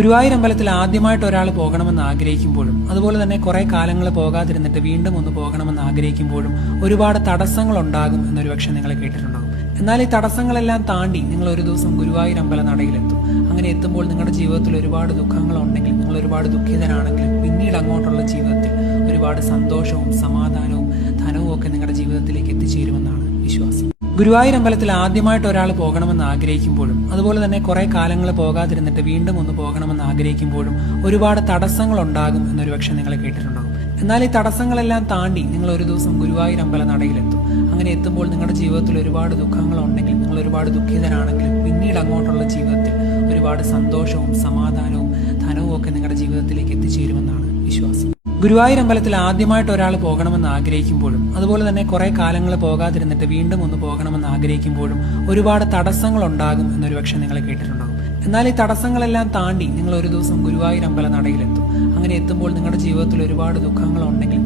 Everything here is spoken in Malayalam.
ഗുരുവായൂർ അമ്പലത്തിൽ ആദ്യമായിട്ട് ഒരാൾ പോകണമെന്ന് ആഗ്രഹിക്കുമ്പോഴും അതുപോലെ തന്നെ കുറെ കാലങ്ങൾ പോകാതിരുന്നിട്ട് വീണ്ടും ഒന്ന് പോകണമെന്ന് ആഗ്രഹിക്കുമ്പോഴും ഒരുപാട് തടസ്സങ്ങൾ ഉണ്ടാകും എന്നൊരു പക്ഷെ നിങ്ങൾ കേട്ടിട്ടുണ്ടാകും. എന്നാൽ ഈ തടസ്സങ്ങളെല്ലാം താണ്ടി നിങ്ങൾ ഒരു ദിവസം ഗുരുവായൂർ അമ്പല നടയിലെത്തും. അങ്ങനെ എത്തുമ്പോൾ നിങ്ങളുടെ ജീവിതത്തിൽ ഒരുപാട് ദുഃഖങ്ങളുണ്ടെങ്കിൽ, നിങ്ങൾ ഒരുപാട് ദുഃഖിതരാണെങ്കിലും പിന്നീട് അങ്ങോട്ടുള്ള ജീവിതത്തിൽ ഒരുപാട് സന്തോഷവും സമാധാനവും ധനവും ഒക്കെ നിങ്ങളുടെ ജീവിതത്തിലേക്ക് എത്തിച്ചേരുമെന്നാണ് വിശ്വാസം. ഗുരുവായൂർ അമ്പലത്തിൽ ആദ്യമായിട്ട് ഒരാൾ പോകണമെന്ന് ആഗ്രഹിക്കുമ്പോഴും അതുപോലെ തന്നെ കുറെ കാലങ്ങൾ പോകാതിരുന്നിട്ട് വീണ്ടും ഒന്ന് പോകണമെന്ന് ആഗ്രഹിക്കുമ്പോഴും ഒരുപാട് തടസ്സങ്ങൾ ഉണ്ടാകും എന്നൊരു പക്ഷെ നിങ്ങൾ കേട്ടിട്ടുണ്ടാകും. എന്നാൽ ഈ തടസ്സങ്ങളെല്ലാം താണ്ടി നിങ്ങൾ ഒരു ദിവസം ഗുരുവായൂർ അമ്പല നടയിലെത്തും. അങ്ങനെ എത്തുമ്പോൾ നിങ്ങളുടെ ജീവിതത്തിൽ ഒരുപാട് ദുഃഖങ്ങളുണ്ടെങ്കിൽ, നിങ്ങൾ ഒരുപാട് ദുഃഖിതരാണെങ്കിലും പിന്നീട് അങ്ങോട്ടുള്ള ജീവിതത്തിൽ ഒരുപാട് സന്തോഷവും സമാധാനവും ധനവും ഒക്കെ നിങ്ങളുടെ ജീവിതത്തിലേക്ക് എത്തിച്ചേരുമെന്നാണ് വിശ്വാസം. ഗുരുവായൂർ അമ്പലത്തിൽ ആദ്യമായിട്ട് ഒരാൾ പോകണമെന്ന് ആഗ്രഹിക്കുമ്പോഴും അതുപോലെ തന്നെ കുറെ കാലങ്ങൾ പോകാതിരുന്നിട്ട് വീണ്ടും ഒന്ന് പോകണമെന്ന് ആഗ്രഹിക്കുമ്പോഴും ഒരുപാട് തടസ്സങ്ങൾ ഉണ്ടാകും എന്നൊരു പക്ഷെ നിങ്ങൾ കേട്ടിട്ടുണ്ടാകും. എന്നാൽ ഈ തടസ്സങ്ങളെല്ലാം താണ്ടി നിങ്ങൾ ഒരു ദിവസം ഗുരുവായൂർ അമ്പല നടയിലെത്തും. അങ്ങനെ എത്തുമ്പോൾ നിങ്ങളുടെ ജീവിതത്തിൽ ഒരുപാട് ദുഃഖങ്ങളുണ്ടെങ്കിൽ